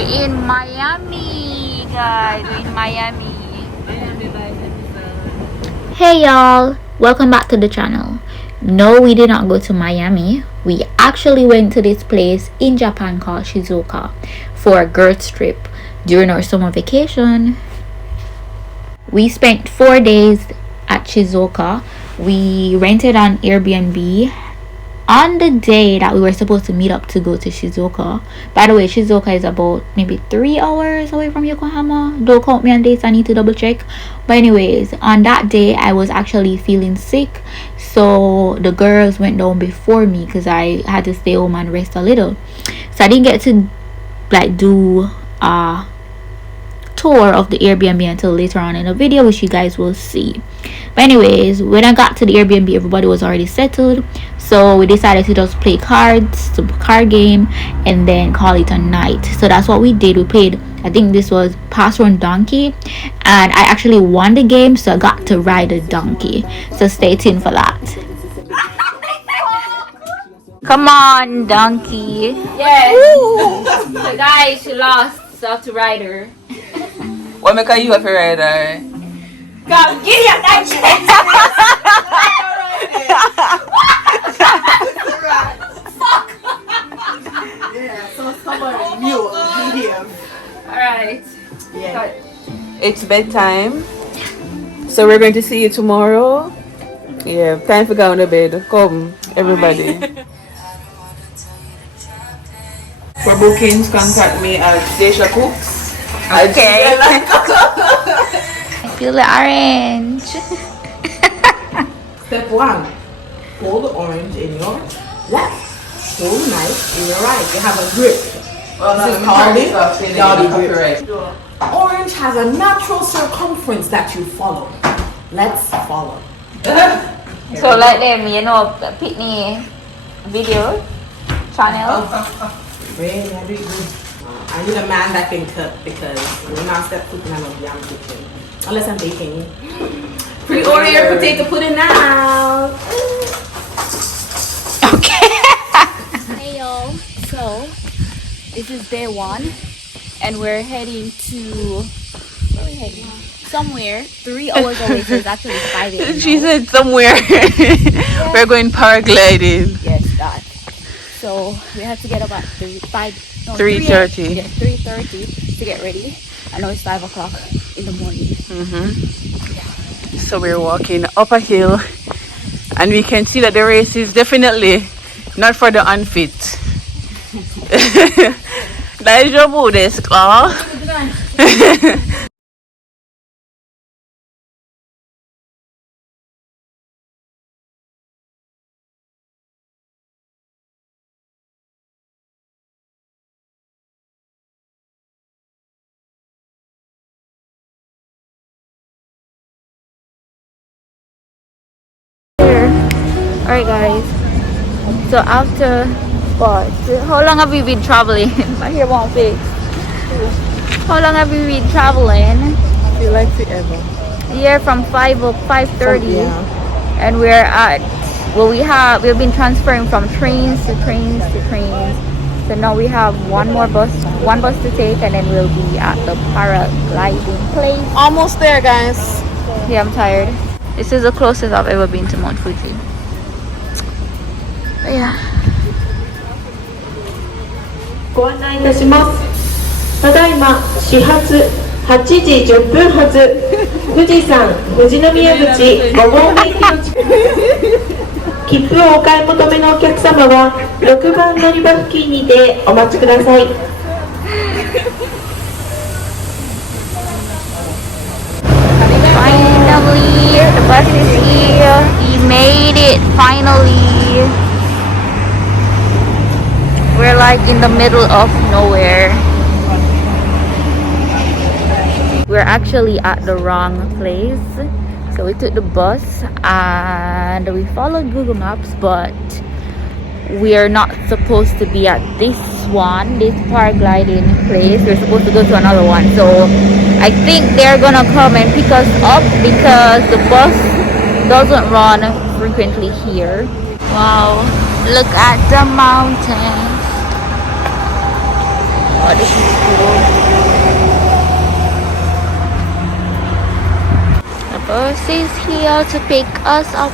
We're in Miami, guys. We're in Miami. Hey y'all, welcome back to the channel. No, we did not go to Miami. We actually went to this place in Japan called Shizuoka for a girls trip during our summer vacation. We spent 4 days at Shizuoka. We rented an Airbnb on the day that we were supposed to meet up to go to Shizuoka. By the way, Shizuoka is about maybe 3 hours away from Yokohama. Don't count me on dates, I need to double check. But anyways, on that day I was actually feeling sick, so the girls went down before me because I had to stay home and rest a little. So I didn't get to like do a tour of the Airbnb until later on in the video, which you guys will see. But anyways, when I got to the Airbnb, everybody was already settled, so we decided to just play cards, some card game, and then call it a night. So that's what we did. We played, I think this was Pass Run Donkey, and I actually won the game, so I got to ride a donkey. So stay tuned for that. Come on, donkey. Yes. So guys, she lost, so I have to ride her. What make you have a rider? Come, give me a donkey. Fuck. Yeah, so somebody new medium. Alright. Yeah. It's bedtime, so we're going to see you tomorrow. Yeah, time for going to bed. Come, everybody. For bookings, contact me at Deja Cooks. Okay. I feel the orange. Step 1. Hold the orange in your left. Hold the knife in your right. You have a grip. This is called the Doggy grip. Orange has a natural circumference that you follow. Let's follow. So like them, you know, Pitney video channel. Very good. I need a man that can cook because we're not step cooking, I'm a young kitchen. Unless I'm baking. Pre-order your potato pudding now. Okay. Hey y'all. So this is day 1, and we're heading to where are we heading? Somewhere 3 hours away. So it's actually 5 a.m. She said somewhere. Yeah. We're going paragliding. Yes, that. So we have to get up at 3:30. Yes, 3:30 to get ready. I know it's 5 o'clock in the morning. So we're walking up a hill, and we can see that the race is definitely not for the unfit. Daijoubu desu ka? Alright guys, so after what? How long have we been traveling? My hair won't fix. How long have we been traveling? I feel like forever. Yeah, from 5:30, Yeah. and we're at, well, we've been transferring from trains to trains to trains. So now we have one bus to take, and then we'll be at the paragliding place. Almost there, guys. Yeah, I'm tired. This is the closest I've ever been to Mount Fuji. But yeah. ご案内いたします。ただいま始発8時10分発富士山富士宮口5合目駅の近く切符をお買い求めのお客様は6番乗り場付近にてお待ちください。 Finally, the bus is here. We made it, finally. We're like in the middle of nowhere. We're actually at the wrong place. So we took the bus and we followed Google Maps, but we are not supposed to be at this paragliding place. We're supposed to go to another one. So I think they're gonna come and pick us up because the bus doesn't run frequently here. Wow, look at the mountains. Oh, this is cool. bus is here to pick us up.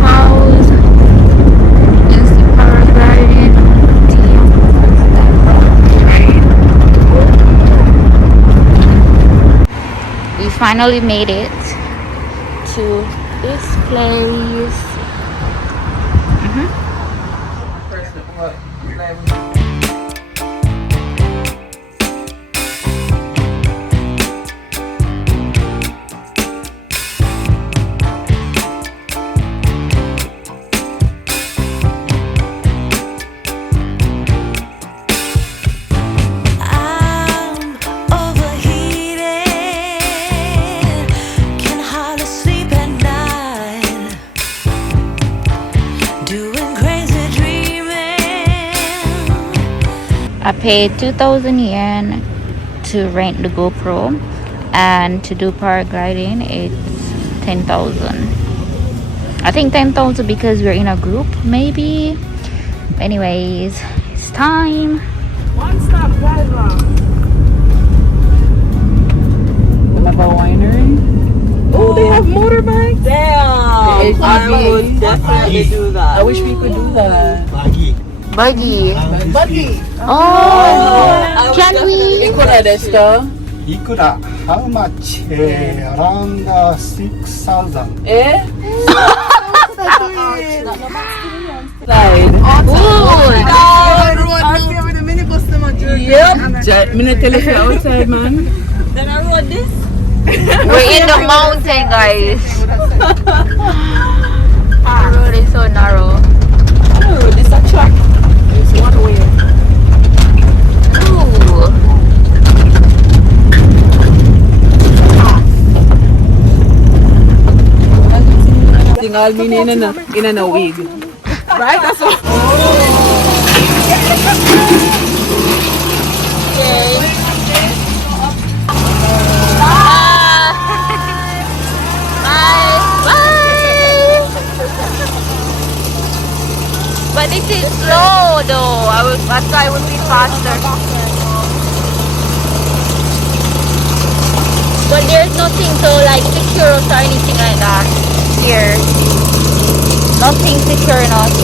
House is the paragliding team. We finally made it to this place. I'm overheated, can hardly sleep at night, doing crazy dreaming. I paid 2,000 yen to rent the GoPro, and to do paragliding it's 10,000. I think 10,000 because we're in a group, maybe. Anyways, it's time. One stop driver. We have a winery. Oh, they have motorbikes? Damn! I would definitely do that. I wish we could do that. Buggy. Buggy. Oh, can we? いくらですか？いくら How much? Around 6,000. えSlide. Yep. Minute tell you outside, man. Then I rode this. We're in the mountain, guys. The road is so narrow. Oh, this a track. It's one way. Ooh. Thing all mean in a wig. Right? That's what. But this is slow though. I thought it would be faster. But there's nothing to like secure us or anything like that here. Nothing securing us.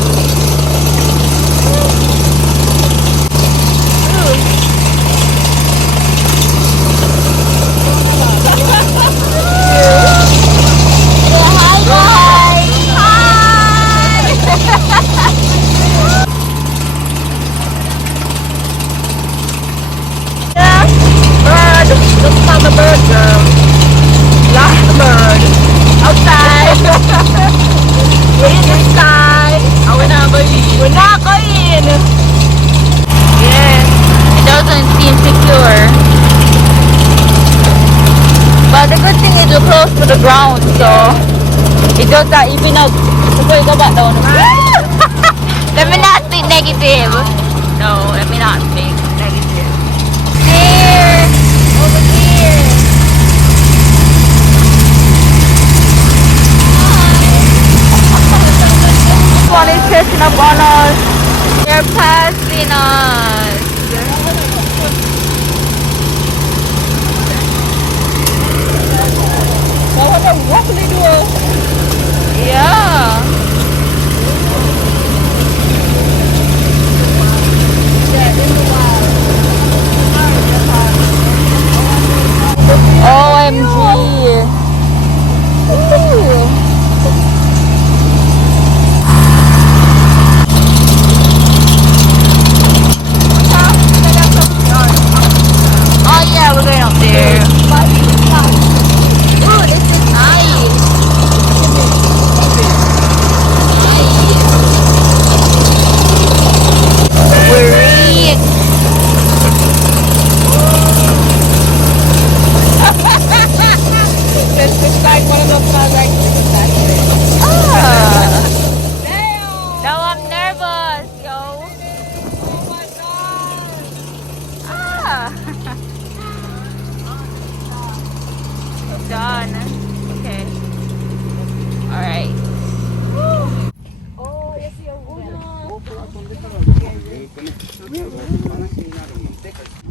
To the ground, so it does that even up before you go back down. Let me not speak negative. No, let me not speak negative. There, over here. This one is chasing up on us. They're passing us. What can they do? Yeah. OMG. Ooh. Oh yeah, we're going up there. Ooh, this is nice. We're rich. Let's just like one of those cars right here. Ah. Now I'm nervous, yo. Oh my god. Ah. Done. Okay. All right.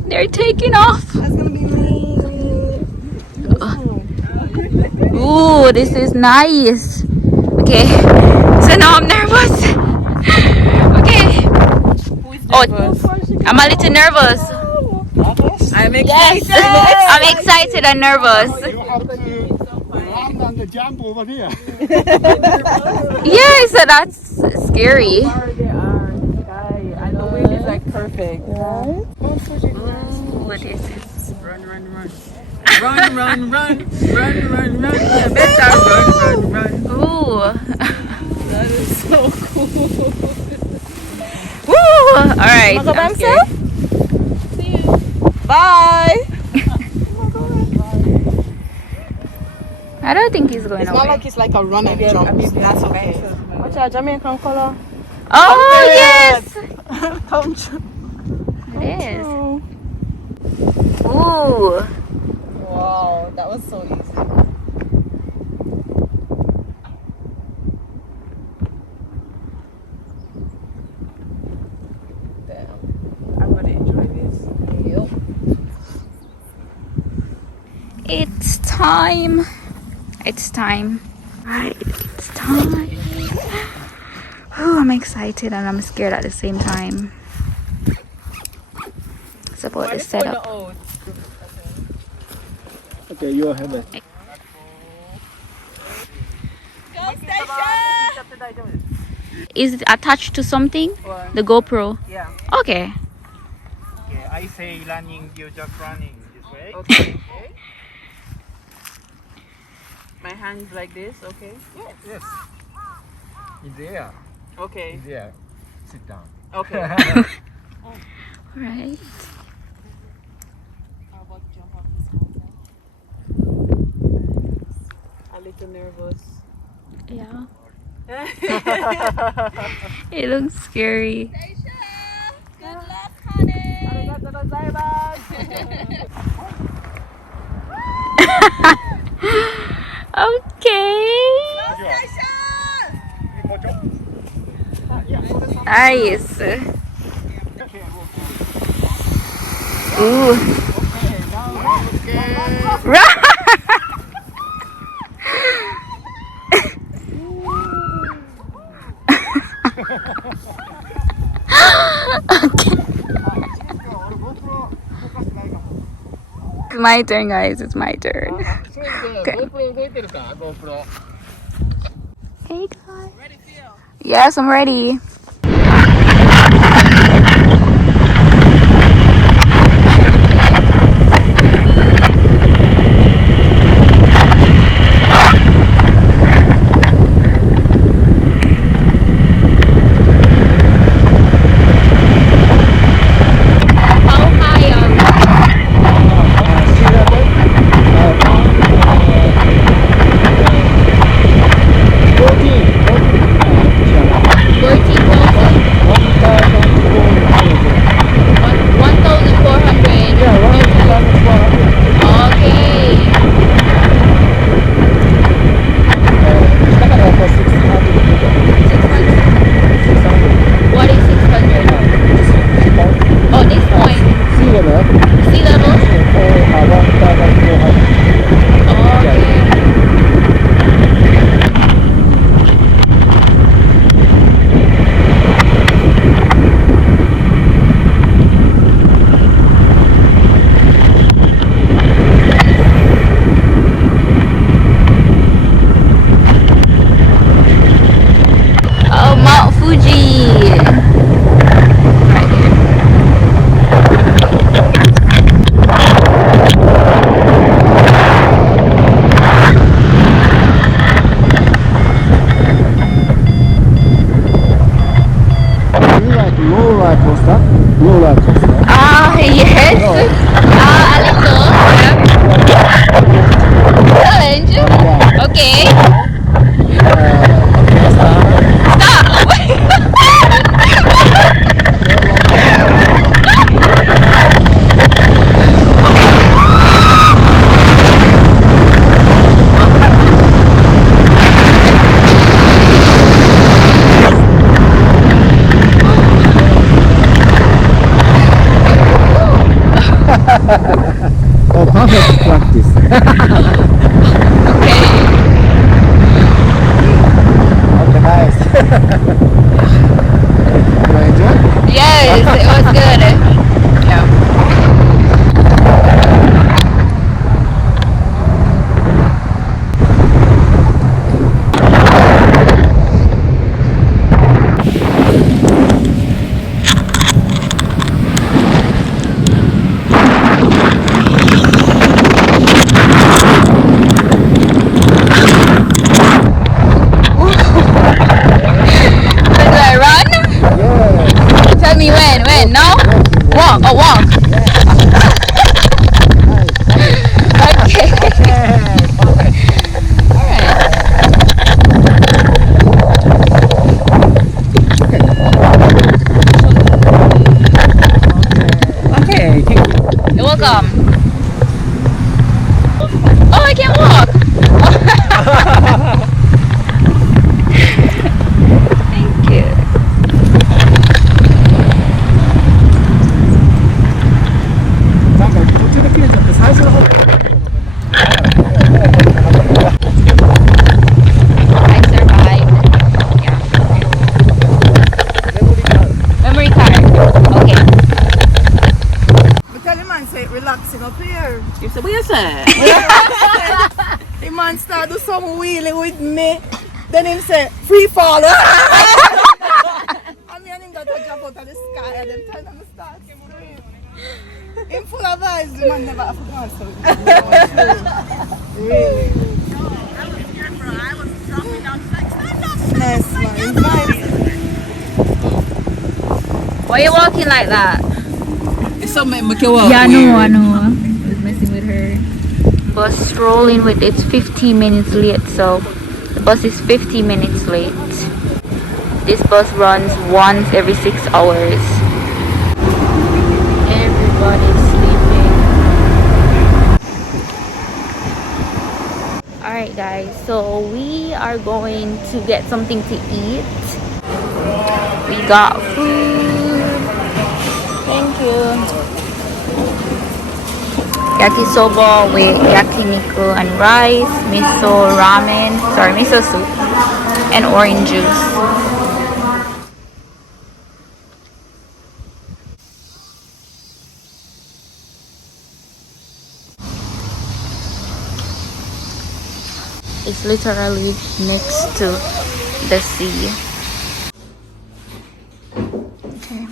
They're taking off. That's gonna be me. Ooh, this is nice. Okay, so now I'm nervous. Okay. Oh, I'm a little nervous. I'm excited. I'm excited and nervous. You have to land and jump over here. Yeah, so that's scary. They are sky, and the wind is like perfect. Ooh, this is. Run, run, run. Run, run, run. Run, run, run. You better run, run, run. Ooh. That is so cool. Woo! Alright. I'm scared. Bye. I don't think he's going It's away. not like it's like a run and jump. That's okay. What's your Jamaican color? Oh, yes! Come true. It is. Ooh. Wow, that was so easy. I'm gonna enjoy this. Yep. It's time. It's time. Right, it's time. Ooh, I'm excited and I'm scared at the same time. It's about the setup. Okay, you have it. Is it attached to something? What? The GoPro? Yeah. Okay. Okay, I say running, you just running this way. Okay. My hands like this, okay? Yes. In the air. Okay. In the air. Sit down. Okay. Right. A little nervous. Yeah. It looks scary. Good luck, honey. Okay. Nice. Ooh. It's my turn, guys. It's my turn. Okay. Hey, guys. Yes, I'm ready. How high are we? Oh, perfect practice. Okay, nice. You enjoy? Yes, it was good. Yeah. Where do I run? Yes. Tell me when. When? No? Walk. Oh, walk. Okay. Okay, thank you. You're welcome. Oh, I can't walk. Thank you. 잠깐, 저렇게 좀 사실 하고. I survived. Yeah. Memory card. Okay. But tell the man say relaxing up here. You say, what you say? The man start do some wheeling with me. Then him say free fall. I mean, him got to jump out of the sky and then tell him to start screaming. Him full of vibes, the man never have to answer. Really? I was dropping down like stand up. Nice man, him vibes. Why are you walking like that? It's something make you walk Yeah, weird. I know. I was messing with her. Bus rolling with it's 15 minutes late, so the bus is 50 minutes late. This bus runs once every 6 hours. Everybody's sleeping. Alright guys, so we are going to get something to eat. We got food. Thank you. Yakisoba with yakiniku and rice, miso soup, and orange juice. It's literally next to the sea. Okay.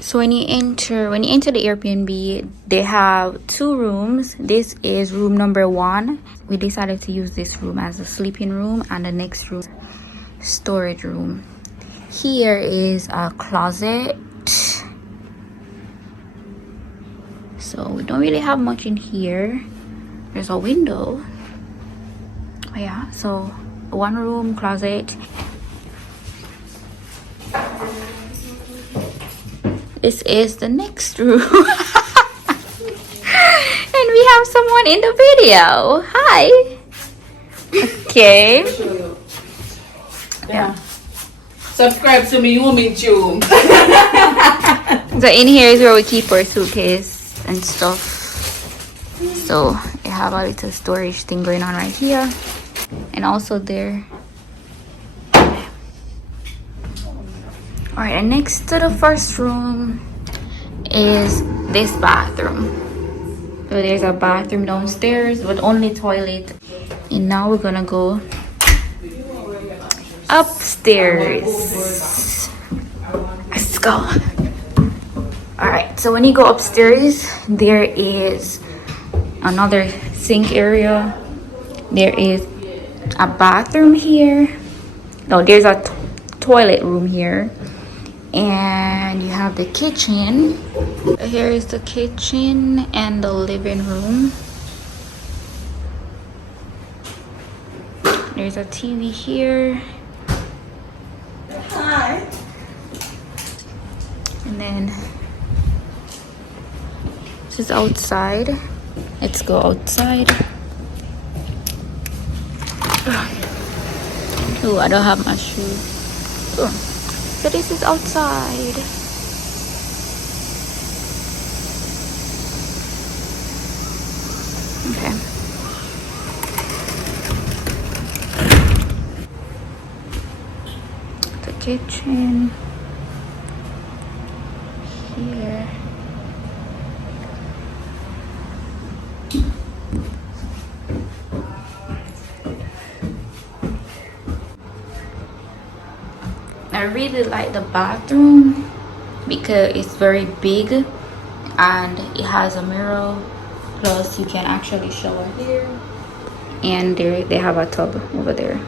So when you enter the Airbnb, they have 2 rooms. This is room number 1. We decided to use this room as a sleeping room, and the next room, storage room. Here is a closet. So we don't really have much in here. There's a window. Oh yeah, so 1 room, closet. This is the next room. And we have someone in the video. Hi. Okay. Yeah. Subscribe to me, you mean tune. So in here is where we keep our suitcase and stuff. So you have a little storage thing going on right here. And also there. Alright, and next to the first room is this bathroom. So there's a bathroom downstairs with only toilet. And now we're gonna go upstairs. Let's go. Alright, so when you go upstairs, there is another sink area. There is a bathroom here. No, there's a toilet room here. And you have the kitchen. Here is the kitchen and the living room. There's a TV here. Hi. And then this is outside. Let's go outside. Oh, I don't have my shoes. Oh. So this is outside. Okay. The kitchen here. I really like the bathroom because it's very big and it has a mirror, plus you can actually shower here, and they have a tub over there.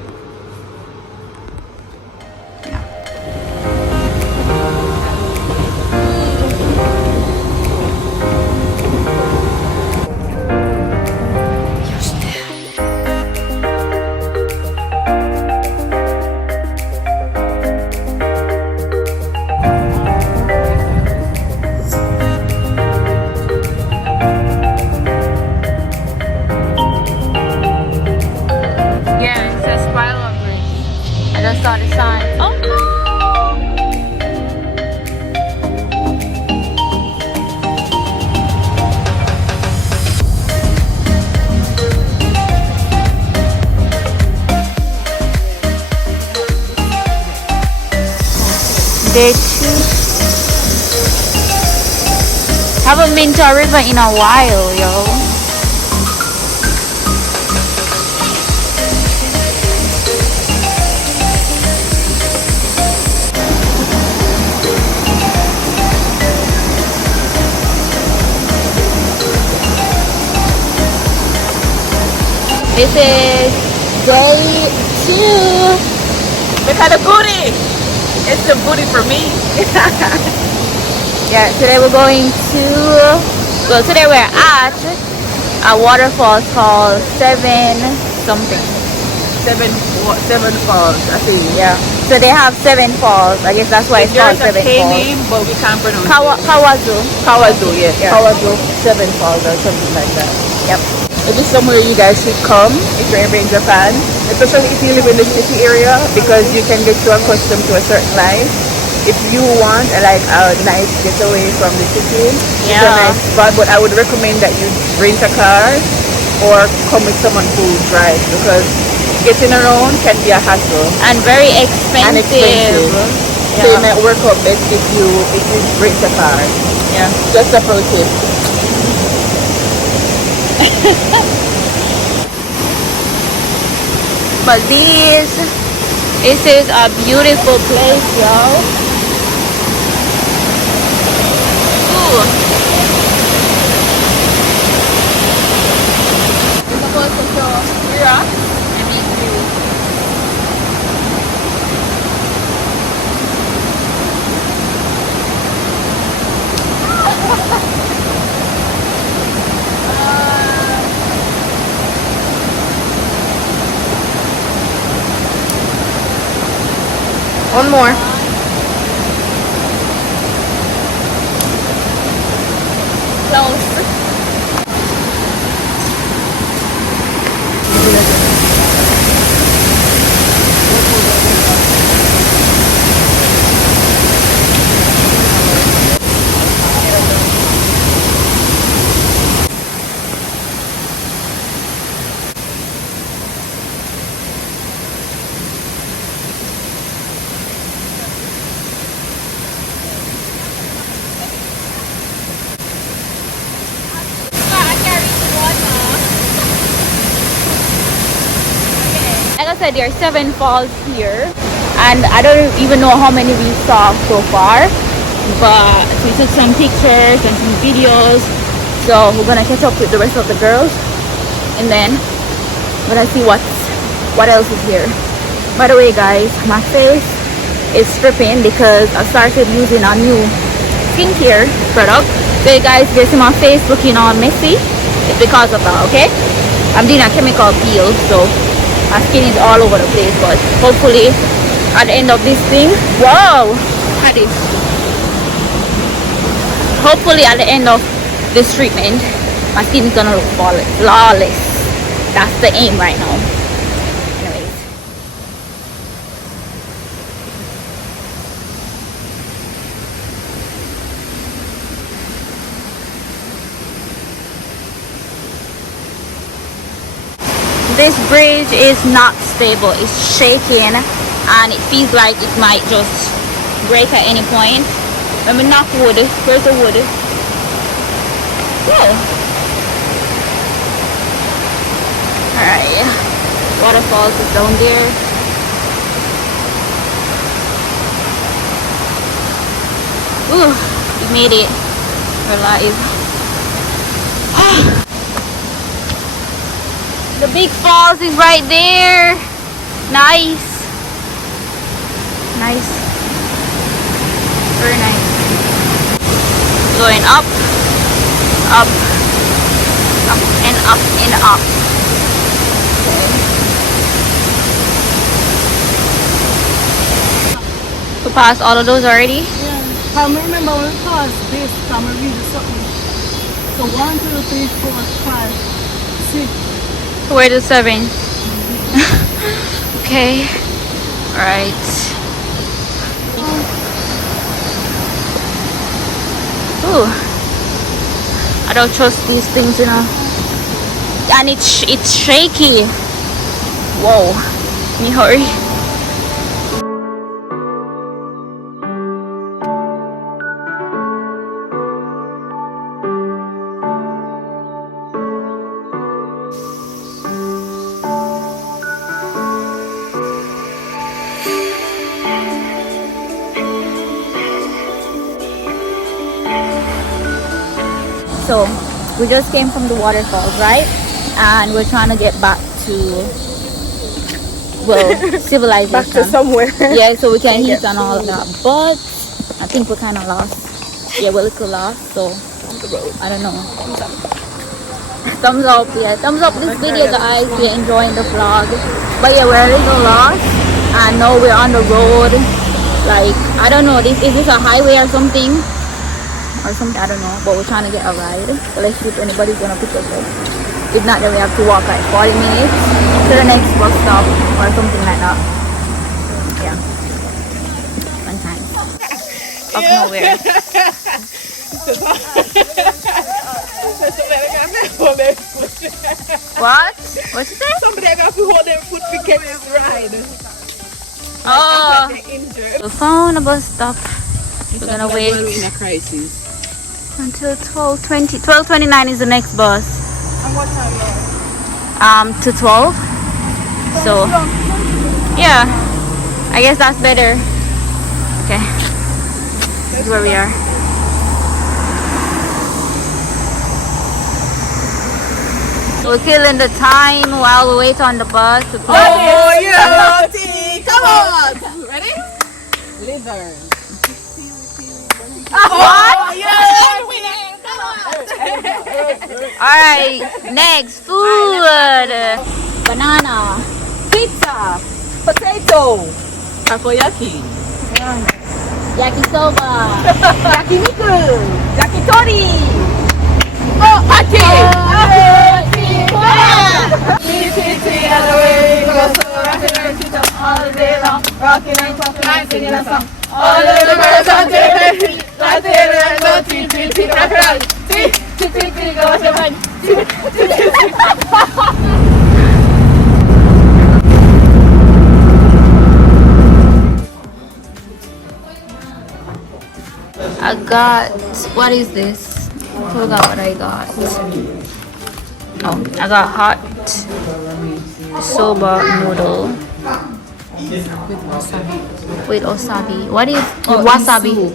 I just saw the sign. Oh no! Day 2. Haven't been to a river in a while, yo. This is day 2. Look at the booty. It's the booty for me. Yeah, today we're going to, well, today we're at a waterfall called Seven something. Seven falls, I think. Yeah. So they have 7 falls. I guess that's why it's called There's a 7 K falls. name, but we can't pronounce it. Kawazu. Kawazu, yes. Yeah. Kawazu 7 falls or something like that. Yep. It is somewhere you guys should come if you're ever in Japan, especially if you live in the city area, because you can get so accustomed to a certain life. If you want a nice getaway from the city, it's a Yeah. nice spot, but I would recommend that you rent a car or come with someone who drives, because getting around can be a hassle And very expensive. and expensive. So Yeah. it might work out best if you rent a car. Yeah. Just a pro tip. But this is a beautiful place, y'all. Ooh. You're supposed to show mirror and me too. One more. Close. Like I said, there are 7 falls here, and I don't even know how many we saw so far, but we took some pictures and some videos, so we're gonna catch up with the rest of the girls, and then we're gonna see what else is here. By the way, guys, my face is stripping because I started using a new skincare product. So you guys, you see my face looking all messy, it's because of that. Okay, I'm doing a chemical peel, so my skin is all over the place, but hopefully at the end of this thing, whoa, look at this. Hopefully at the end of this treatment, my skin is gonna look flawless. That's the aim right now. Anyways. this bridge is not stable. It's shaking and it feels like it might just break at any point. Let me knock wood. Where's the wood? Whoa. Alright. Waterfalls is down there. Ooh, we made it. We're alive. The big falls is right there. Nice. Nice. Very nice. Going up, up, up, and up, and up. Okay. We passed all of those already? I remember when we passed this, I'm going to read something. So 1, 2, 3, 4, 5, 6. Where to 7? Okay. Alright. Ooh. I don't trust these things, you know. And it's shaky. Whoa. Let me hurry. So we just came from the waterfalls, right? And we're trying to get back to, well, civilization. Back to somewhere. Yeah, so we can eat and all of that. But I think we're kind of lost. Yeah, we're a little lost. So I don't know. Thumbs up, yeah. Thumbs up this video, guys. If you're enjoying the vlog. But yeah, we're a little lost. And now we're on the road. Like, I don't know. Is this a highway or something? Or something, I don't know, but we're trying to get a ride. So let's see if anybody's gonna pick us up. If not, then we have to walk like 40 minutes to the next bus stop or something like that. Yeah. Fun time. Up nowhere. What? What'd you say? Somebody are going to hold their foot to get this ride. Oh. They're injured. We found a bus stop. We're gonna wait in a crisis. until 12:20. 12:29 is the next bus. And what time To 12. So yeah, I guess that's better. Okay, this is where we are. We're killing the time while we wait on the bus to play. Oh, yeah! Come on! Ready? Liver. What? Yeah! Alright, next food. Banana. Pizza. Potato. Takoyaki. Yakisoba. Yakiniku. Yakitori. Oh, paki! All the birds are different. I got, what is this? I forgot what I got. Oh, I got hot soba noodle with wasabi. What is wasabi?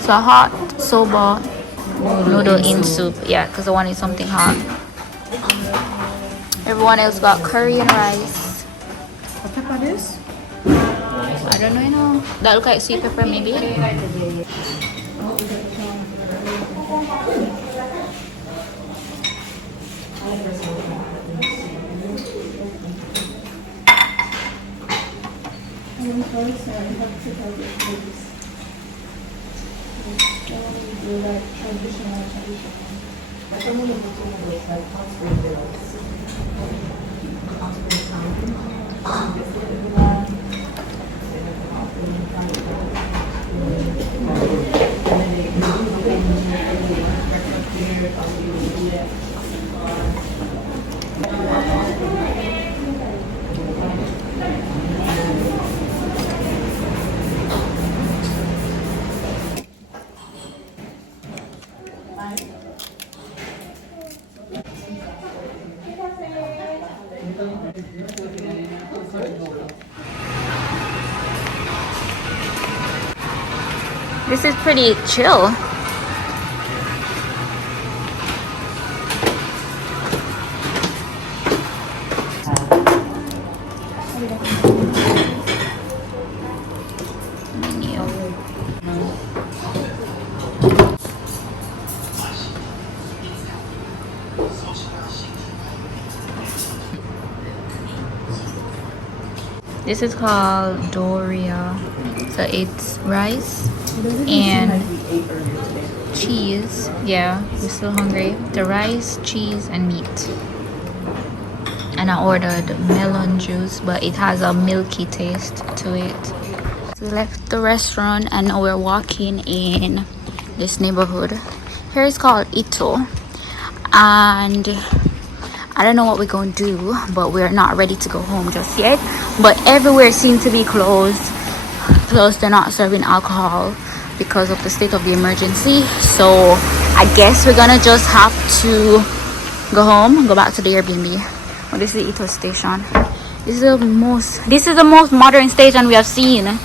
So hot soba noodle in soup. Yeah, because I wanted something hot. Everyone else got curry and rice. What pepper this? I don't know, you know. That look like sweet pepper maybe. This is pretty chill. This is called Doria. So it's rice and cheese. Yeah, we're still hungry. The rice, cheese, and meat. And I ordered melon juice, but it has a milky taste to it. We left the restaurant and now we're walking in this neighborhood. Here is called Ito. And I don't know what we're going to do, but we're not ready to go home just yet. But everywhere seems to be closed. Plus, they're not serving alcohol because of the state of the emergency. So I guess we're gonna just have to go home and go back to the Airbnb. Oh, this is the Ito station. This is the most modern station we have seen.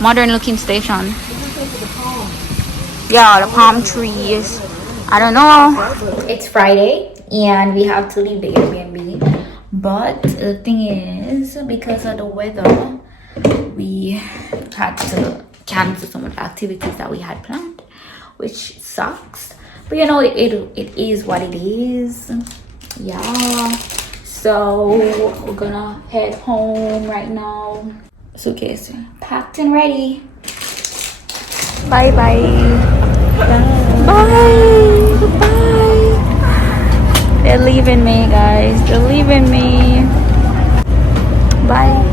Modern looking station. Yeah, the palm trees. I don't know. It's Friday and we have to leave the Airbnb. But the thing is, because of the weather, we had to cancel some of the activities that we had planned, which sucks. But you know, it is what it is. Yeah. So we're gonna head home right now. Suitcase packed and ready. Bye bye. Bye. Goodbye. They're leaving me, guys. They're leaving me. Bye.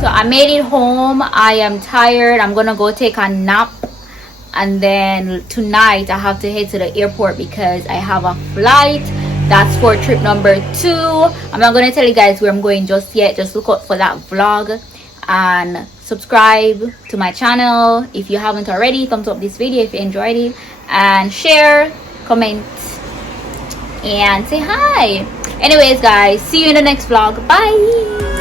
So I made it home. I am tired. I'm gonna go take a nap, and then tonight I have to head to the airport because I have a flight. That's for trip number 2. I'm not gonna tell you guys where I'm going just yet. Just look out for that vlog and subscribe to my channel if you haven't already. Thumbs up this video if you enjoyed it, and share, comment, and say hi. Anyways guys, see you in the next vlog. Bye.